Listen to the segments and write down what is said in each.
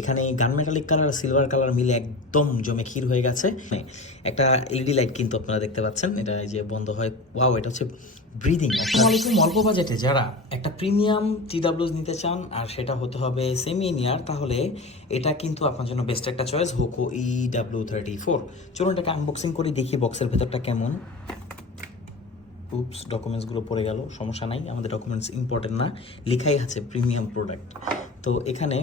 এখানে গান metallic colour আর silver colour মিলে একদম জমে ক্ষীর হয়ে গেছে। একটা এলইডি লাইট কিন্তু আপনারা দেখতে পাচ্ছেন, এটা এই যে বন্ধ হয়, ওয়াও, এটা হচ্ছে ব্রিদিং। আসসালামাইকুম। অল্প বাজেটে যারা একটা প্রিমিয়াম টিডাব্লিউএস নিতে চান আর সেটা হতে হবে সেমি ইনিয়ার, তাহলে এটা কিন্তু আপনার জন্য বেস্ট একটা চয়েস, হোকো EW34। চলুন এটাকে আনবক্সিং করে দেখি বক্সের ভেতরটা কেমন। উপস, ডকুমেন্টসগুলো পড়ে গেল, সমস্যা নাই, আমাদের ডকুমেন্টস ইম্পর্টেন্ট না, লেখাই আছে প্রিমিয়াম প্রোডাক্ট। তো এখানে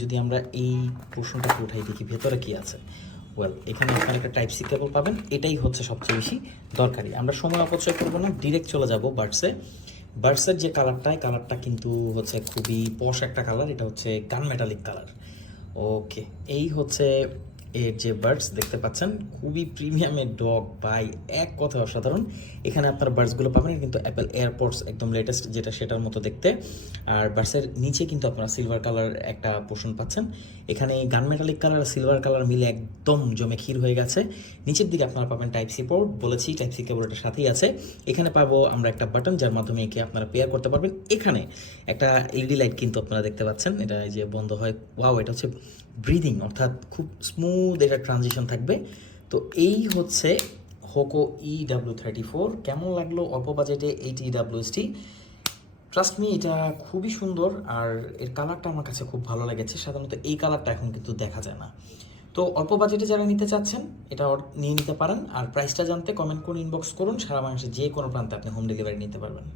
যদি আমরা এই পোর্শনটাকে উঠাই দেখি ভেতরে কি আছে। ওয়েল, এখানে আপনার একটা টাইপ সি কেবল পাবেন, এটাই হচ্ছে সবচেয়ে বেশি দরকারি। আমরা সময় অপচয় করবো না, ডিরেক্ট চলে যাব বার্ডসে। বার্ডসের যে কালারটা কিন্তু হচ্ছে খুবই পশ একটা কালার, এটা হচ্ছে গান মেটালিক কালার। ওকে, এই হচ্ছে এর যে বার্ডস দেখতে পাচ্ছেন, খুবই প্রিমিয়ামের ডগ বাই, এক কথা অসাধারণ। এখানে আপনার বার্ডসগুলো পাবেন কিন্তু অ্যাপেল এয়ারপডস একদম লেটেস্ট যেটা, সেটার মতো দেখতে। আর বার্ডসের নিচে কিন্তু আপনারা সিলভার কালার একটা পোর্শন পাচ্ছেন। এখানে গান মেটালিক কালার আর সিলভার কালার মিলে একদম জমে ক্ষীর হয়ে গেছে। নিচের দিকে আপনারা পাবেন টাইপ সি পোর্ট, বলেছি টাইপ সি কেবল এটার সাথেই আছে। এখানে পাবো আমরা একটা বাটন যার মাধ্যমে একে আপনারা পেয়ার করতে পারবেন। এখানে একটা এলইডি লাইট কিন্তু আপনারা দেখতে পাচ্ছেন, এটা এই যে বন্ধ হয়, ওয়াও, এটা হচ্ছে ব্রিদিং, অর্থাৎ খুব স্মুথ এটা ট্রানজিশন থাকবে। তো এই হচ্ছে হোকো EW34। কেমন লাগলো অল্প বাজেটে এই টিডাব্লিউএসটি? ট্রাস্ট মি, এটা খুবই সুন্দর আর এর কালারটা আমার কাছে খুব ভালো লেগেছে। সাধারণত এই কালারটা এখন কিন্তু দেখা যায় না। তো অল্প বাজেটে যারা নিতে চাচ্ছেন এটা নিয়ে নিতে পারেন। আর প্রাইসটা জানতে কমেন্ট করুন, ইনবক্স করুন, সারা বাংলাদেশে যে কোনো প্রান্তে আপনি হোম ডেলিভারি নিতে পারবেন।